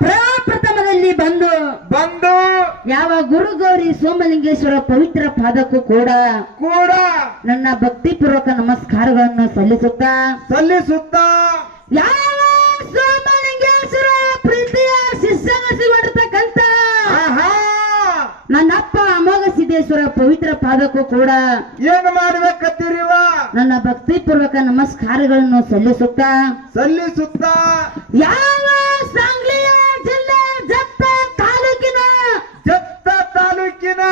ಪ್ರಪ್ರಥಮದಲ್ಲಿ ಬಂದು ಬಂದು ಯಾವ ಗುರು ಗೌರಿ ಸೋಮಲಿಂಗೇಶ್ವರ ಪವಿತ್ರ ಪಾದಕ್ಕೂ ಕೂಡ ಕೂಡ ನನ್ನ ಭಕ್ತಿಪೂರ್ವಕ ನಮಸ್ಕಾರಗಳನ್ನು ಸಲ್ಲಿಸುತ್ತಾ ಸಲ್ಲಿಸುತ್ತ ಯಾವ ಸೋಮಲಿಂಗೇಶ್ವರ ಪ್ರೀತಿಯ ಶಿಷ್ಯನಿಸಿಕೊಂಡಿರ್ತಕ್ಕಂಥ ಆಹಾ! ನನ್ನಪ್ಪ ಅಮೋಘ ಸಿದ್ದೇಶ್ವರ ಪವಿತ್ರ ಪಾದಕ್ಕೂ ಕೂಡ ಏನು ಮಾಡ್ಬೇಕತ್ತೀರಿವ? ನನ್ನ ಭಕ್ತಿಪೂರ್ವಕ ನಮಸ್ಕಾರಗಳನ್ನು ಸಲ್ಲಿಸುತ್ತಾ ಸಲ್ಲಿಸುತ್ತ ಯಾವ ಸಾಂಗ್ಲಿಯ ಜಿಲ್ಲೆ ಜತ್ತ ತಾಲೂಕಿನ ಜತ್ತ ತಾಲೂಕಿನ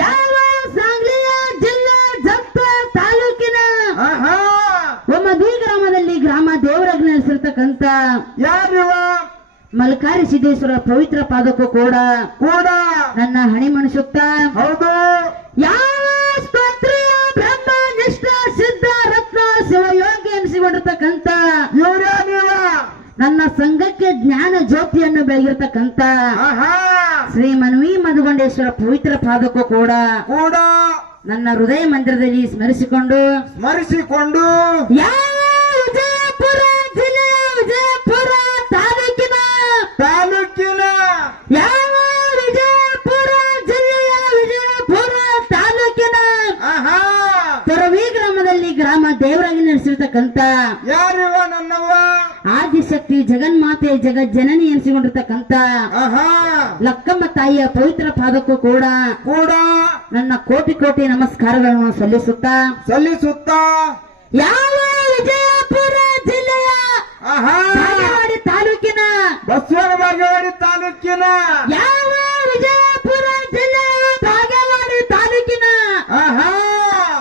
ಯಾವ ಸಾಂಗ್ಲಿಯ ಜಿಲ್ಲೆ ಜತ್ತ ತಾಲೂಕಿನ ಆಹಾ ಒಮ್ಮದಿ ಗ್ರಾಮದಲ್ಲಿ ಗ್ರಾಮ ದೇವರಾಗಿ ನೆಲೆಸಿರ್ತಕ್ಕಂಥ ಯಾರಿವ ಮಲ್ಕಾರಿ ಸಿದ್ದೇಶ್ವರ ಪವಿತ್ರ ಪಾದಕ್ಕೂ ಕೂಡ ಕೂಡ ನನ್ನ ಹಣೆ ಮಣಿಸುತ್ತ. ಹೌದು. ಯಾವ ಸ್ತೋತ್ರ ಬ್ರಹ್ಮ ನಿಷ್ಠ ಸಿದ್ಧ ರತ್ನ ಶಿವಯೋಗಿ ಎನಿಸಿಕೊಂಡಿರ್ತಕ್ಕಂಥ ನನ್ನ ಸಂಘಕ್ಕೆ ಜ್ಞಾನ ಜ್ಯೋತಿಯನ್ನು ಬೆಳಗಿರ್ತಕ್ಕಂಥ ಆಹಾ. ಶ್ರೀ ಮನ್ವಿ ಮಧುಗೊಂಡೇಶ್ವರ ಪವಿತ್ರ ಪಾದಕ್ಕೂ ಕೂಡ ಕೂಡ. ನನ್ನ ಹೃದಯ ಮಂದಿರದಲ್ಲಿ ಸ್ಮರಿಸಿಕೊಂಡು ಸ್ಮರಿಸಿಕೊಂಡು ಯಾವ ಯಾವ ವಿಜಯಪುರ ಜಿಲ್ಲೆಯ ವಿಜಯಪುರ ತಾಲೂಕಿನ ಆಹಾ. ತೊರವಿ ಗ್ರಾಮದಲ್ಲಿ ಗ್ರಾಮ ದೇವರಾಗಿ ನಡೆಸಿರ್ತಕ್ಕಂಥ ಯಾರಿವ ನನ್ನವ್ವ? ಆದಿಶಕ್ತಿ ಜಗನ್ಮಾತೆ ಜಗಜ್ಜನನಿ ಎನಿಸಿಕೊಂಡಿರ್ತಕ್ಕಂಥ ಆಹಾ. ಲಕ್ಕಮ್ಮ ತಾಯಿಯ ಪವಿತ್ರ ಪಾದಕ್ಕೂ ಕೂಡ ಕೂಡ. ನನ್ನ ಕೋಟಿ ಕೋಟಿ ನಮಸ್ಕಾರಗಳನ್ನು ಸಲ್ಲಿಸುತ್ತಾ ಸಲ್ಲಿಸುತ್ತ? ಯಾವ ವಿಜಯಪುರ ಜಿಲ್ಲೆಯ ಆಹಾ. ಬಾಗೇವಾಡಿ ತಾಲೂಕಿನ ಬಸವನ ಬಾಗೇವಾಡಿ ತಾಲೂಕಿನ ಯಾವ ವಿಜಯಪುರ ಜಿಲ್ಲೆ ಕಾಗವಾಡಿ ತಾಲೂಕಿನ? ಆಹಾ.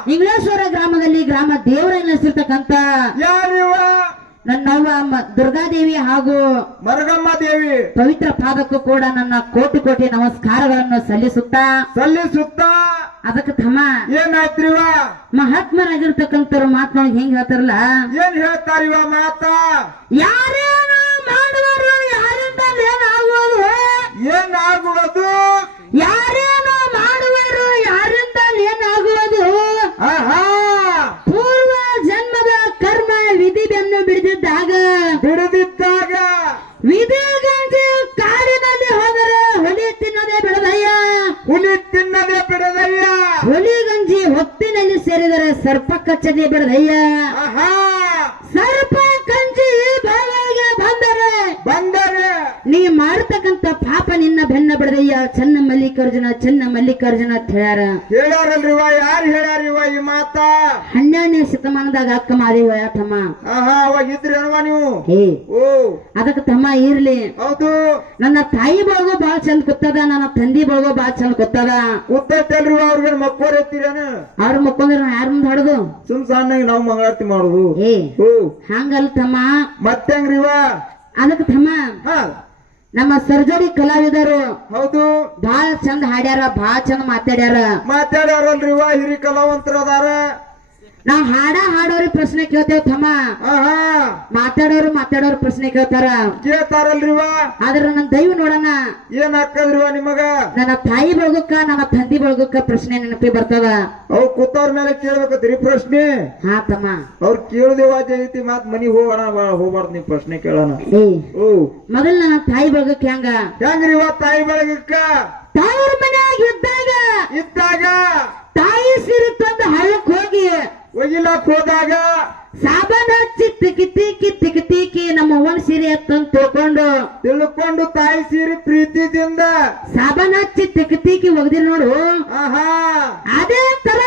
ಇಂಗ್ಲೇಶ್ವರ ಗ್ರಾಮದಲ್ಲಿ ಗ್ರಾಮ ದೇವರ ಎನ್ನಿಸಿರ್ತಕ್ಕಂತ ಯಾರಿವ? ನನ್ನವ್ವ ದುರ್ಗಾದೇವಿ ಹಾಗೂ ಮರಗಮ್ಮ ದೇವಿ. ಪವಿತ್ರ ಪಾದಕ್ಕೂ ಕೂಡ ನನ್ನ ಕೋಟಿ ಕೋಟಿ ನಮಸ್ಕಾರಗಳನ್ನು ಸಲ್ಲಿಸುತ್ತಾ. ಸಲ್ಲಿಸುತ್ತಾ. ಅದಕ್ಕೆ ತಮ್ಮ ಏನಾಯ್ತ್ರಿವ? ಮಹಾತ್ಮರಾಗಿರ್ತಕ್ಕಂಥವ್ರು ಮಾತನಾಡಿ ಹೆಂಗ್ ಹೇಳ್ತಾರಲ್ಲ? ಏನ್ ಹೇಳ್ತಾರಿವ ಮಾತಾ? ಯಾರೇನು ಮಾಡುವರು ಸರ್ಪ ಕಚ್ಚದೆ ಬಿಡದಯ್ಯ ಆಹಾ ನೀ ಮಾಡ್ತಕ್ಕಂತ ಪಾಪ ನಿನ್ನ ಬೆನ್ನ ಬಡದಯ್ಯ ಚನ್ನ ಮಲ್ಲಿಕಾರ್ಜುನ ಚನ್ನ ಮಲ್ಲಿಕಾರ್ಜುನ ಅಂತ ಹೇಳ್ಯಾರ. ಹೇಳ್ಯಾರಲ್ರಿವ ಯಾರು ಹೇಳ್ಯಾರಿವ ಈ ಮಾತ? ಹನ್ನೆರಡನೇ ಶತಮಾನದಾಗ ಅಕ್ಕ ಮಾದೇವ ತಮ್ಮ. ಆಹಾ ಅವಾಗ ನೀವು? ಹೇ ಓ. ಅದಕ್ಕೆ ತಮ್ಮ ಇರ್ಲಿ. ಹೌದು. ನನ್ನ ತಾಯಿ ಬಳಗೋ ಬಾಳ ಚಂದ ಗೊತ್ತದ ನನ್ನ ತಂದಿ ಬಳಗೋ ಬಾಳ ಚಂದ ಗೊತ್ತದ ಗೊತ್ತೈತಲ್ರಿವ ಅವ್ರಿಗೆ ಮಕ್ಕೋರ್ ಎತ್ತೀರೇನ? ಅವ್ರ ಮಕ್ಕೊಂದ್ರ ಯಾರ ಮುಂದೆ ಹೊಡೆದು? ಸುಮ್ ಸಣ್ಣಗೆ ನಾವು ಮಂಗಳಾರತಿ ಮಾಡುದು. ಹೇ ಓ. ಹಂಗಲ್ಲ ತಮ್ಮ. ಮತ್ತೆಂಗ್ರಿವ ಅದಕ್ಕೆ ತಮ್ಮ ಹಾ. ನಮ್ಮ ಸರ್ಜರಿ ಕಲಾವಿದರು ಹೌದು. ಬಾಳ ಚಂದ ಹಾಡ್ಯಾರ ಬಾಳ ಚಂದ ಮಾತಾಡ್ಯಾರ. ಮಾತಾಡ್ಯಾರಲ್ರಿವ ಹಿರಿ ಕಲಾವಂತರ ಅದಾರ ನಾವ್ ಹಾಡ ಹಾಡೋರಿ ಪ್ರಶ್ನೆ ಕೇಳ್ತೇವ್ ತಮ್ಮ. ಮಾತಾಡೋರು ಮಾತಾಡೋರು ಪ್ರಶ್ನೆ ಕೇಳ್ತಾರ. ಕೇಳ್ತಾರಲ್ರಿವ? ಆದ್ರ ನನ್ನ ದೈವ ನೋಡಣ. ಏನ್ ಹಾಕದ್ರಿವ ನಿಮಗ? ನನ್ನ ತಾಯಿ ಬಳಗಕ್ಕ ನನ್ನ ತಂದಿ ಬಳಗಕ್ಕ ಪ್ರಶ್ನೆ ನೆನಪಿ ಬರ್ತದ. ಅವ್ ಕೂತವ್ರ ಮೇಲೆ ಕೇಳ್ಬೇಕತ್ರಿ ಪ್ರಶ್ನೆ? ಹಾ ತಮ್ಮ. ಅವ್ರ ಕೇಳ್ದೇವ ಜಯತಿ ಮಾತ್ ಮನಿ ಹೋಗೋಣ ಹೋಗ್ಬಾರ್ದು ನೀವ್ ಪ್ರಶ್ನೆ ಕೇಳೋಣ. ಓ. ಮೊದಲ ನನ್ನ ತಾಯಿ ಬಳಗಕ್ಕ ಹೆಂಗ? ಹೆಂಗ್ರಿವ ತಾಯಿ ಬಳಗಕ್ಕ? ತಾಯಿ ಮನ್ಯಾಗ ಇದ್ದಾಗ ಇದ್ದಾಗ? ತಾಯಿ ಸಿರಿ ತಂದು ಹಳ್ಳಕ್ ಹೋಗಿ ಒಗಿಲಾಕ್ ಹೋದಾಗ ಸಾಬಾನ ಹಚ್ಚಿ ತಿಕ್ಕಿ ತಿಕ್ಕಿ ತಿಕ್ಕಿ ನಮ್ಮ ಅವ್ವನ ಸೀರೆ ತಂದು ತಿಳ್ಕೊಂಡು ತಿಳ್ಕೊಂಡು ತಾಯಿ ಸೀರೆ ಪ್ರೀತಿದಿಂದ ಸಾಬಾನ ಹಚ್ಚಿ ತಿಕ್ಕಿ ತಿಕ್ಕಿ ಒಗ್ದಿರ್ ನೋಡು. ಆಹಾ. ಅದೇ ತರ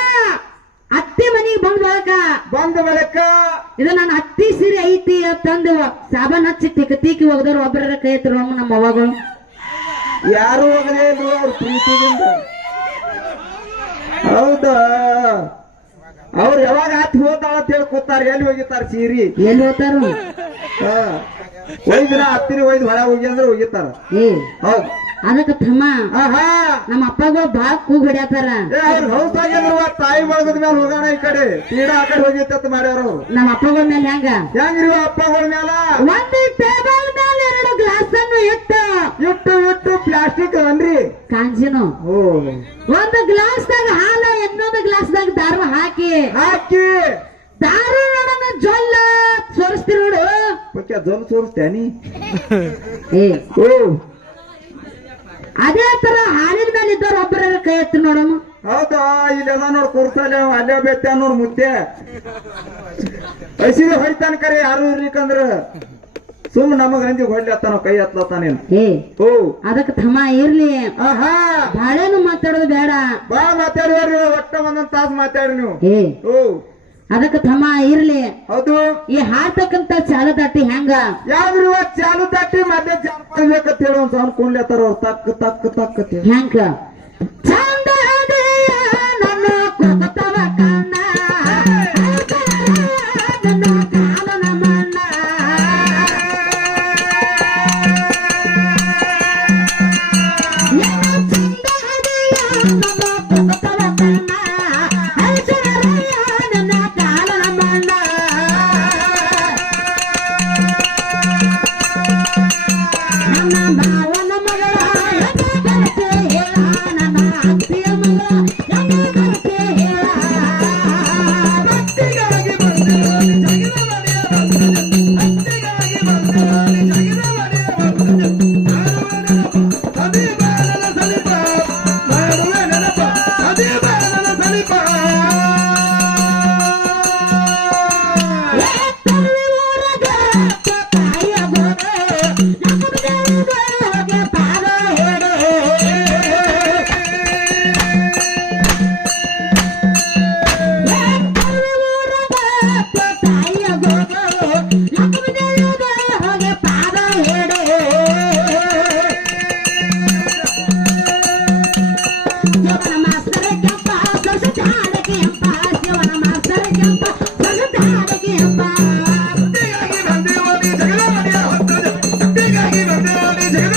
ಅತ್ತಿ ಮನಿಗೆ ಬಂದ ಬಳಕ ಬಂದ ಬಳಕ ಇದು ನನ್ನ ಅತ್ತಿ ಸೀರೆ ಐತಿ ಅಂತಂದು ಸಾಬನ್ ಹಚ್ಚಿ ತಿಕ್ಕಿ ತಿಕ್ಕಿ ಒಗ್ದರು ಒಬ್ಬರ ಕೈ ಎತ್ತಿರು ನಮ್ಮ ಅವಾಗ. ಯಾರು ಅವ್ರ ಪ್ರೀತಿದಿಂದ ಹೌದಾ? ಅವ್ರು ಯಾವಾಗ ಆತ್ ಹೋತಾಳ ಅಂತ ಹೇಳಿ ಕೂತಾರ ಎಲ್ಲಿ ಹೋಗಿತಾರ ಸೀರಿ? ಎಲ್ಲಿ ಹೋಗ್ತಾರ? ಹಾ. ಒಯ್ದಿನ ಹತ್ತಿರ ಒಯ್ದು ಹೊರ ಹೋಗಿ ಅಂದ್ರೆ ಹೋಗಿತಾರ ಅದಕ್ಕೆ ಹೌದ್. ಅದಕ್ಕ ತಮ್ಮ ಆಹಾ. ನಮ್ಮ ಅಪ್ಪಗೂ ಭಾಳ ಕೂಗ್ ಹಿಡ್ಯಾತಾರ. ಏ ಅವ್ರ ಹೌಸ್ ಆಗ್ಯಂದ್ರ ತಾಯಿ ಬಳಗದ ಮೇಲೆ ಹೋಗೋಣ ಈ ಕಡೆ. ತೀಡ ಆ ಕಡೆ ಹೋಗಿತ್ತ ಮಾಡ್ಯಾರ ನಮ್ಮ ಅಪ್ಪಗಳ ಮೇಲೆ ಹೆಂಗ? ಹೆಂಗ್ರಿ ಅಪ್ಪಗಳ ಮೇಲೆ ಒಂದು ಟೇಬಲ್ ಮೇಲೆ ಎರಡು ಗ್ಲಾಸ್ ಅನ್ನು ಇಟ್ಟು ಓ ಒಂದು ಗ್ಲಾಸ್ ದಾಗ ಹಾಲ ಇನ್ನೊಂದು ಗ್ಲಾಸ್ ದಾಗ ದಾರು ಹಾಕಿ. ಹಾಕಿ. ದಾರು ನೋಡೋಣ ಜೊಲ್ಲ ಸೋರಿಸ್ತಿರ ನೋಡು. ಪಕ್ಕ ಜಲ್ ತೋರಿಸ್ತೇನಿ ಏ. ಓ ಅದೇ ತರ ಹಾಲಿನ ಮೇಲೆ ಇದ್ದವ್ರು ಒಬ್ಬರ ಕೈ ಎತ್ತಿ ನೋಡಮ್ಮ ಹೌದಾ? ಇಲ್ಲಿ ಅದ ನೋಡ್ ಕೂರ್ಸಲ್ಲ ಅಲ್ಲೇ ಬೇತ ನೋಡ್ ಮುತ್ತೆ ಹಸಿರು ಹೊಡಿತಾನ ಕರೆ ಯಾರು ಇರ್ಲಿಕ್ಕಂದ್ರ. ಸುಮ್ ನಮಗ ಅಂಜಿ ಹೊಡ್ಲತ್ತಾನ ಕೈ ಹತ್ಲತ್ತಾನೇನು ಏ ಓ ಅದಕ್ಕೆ ಥಮ ಇರ್ಲಿ. ಆಹಾ. ಬಾಳೇನು ಮಾತಾಡೋದು ಬೇಡ. ಬಾ ಮಾತಾಡಿದ್ರಿ ಒಟ್ಟ ಒಂದೊಂದ್ ತಾಸ್ ಮಾತಾಡಿ ನೀವು. ಏ. ಓ ಅದಕ್ಕೆ ಥಮ ಇರ್ಲಿ. ಹೌದು. ಈ ಹಾಡ್ತಕ್ಕಂತ ಚಾಲ ದಾಟಿ ಹೆಂಗ? ಯಾವ್ದು ಇವತ್ ಚಾಲು ತಟ್ಟಿ ಮತ್ತೆ ಹೇಳಿ ಒಂದ್ ಸಾವನ್ ಕೊಂಡ್ಲತ್ತಾರ ಅವ್ರು ತಕ್ಕ ತಕ್ಕ ತಕ್ಕ ಹೆಂಗ? ಚಂದ ನನ್ನ ಕುಕುತವ ನನ್ನ ಭಾವನ ಮಗಳ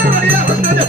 வழியா வந்தது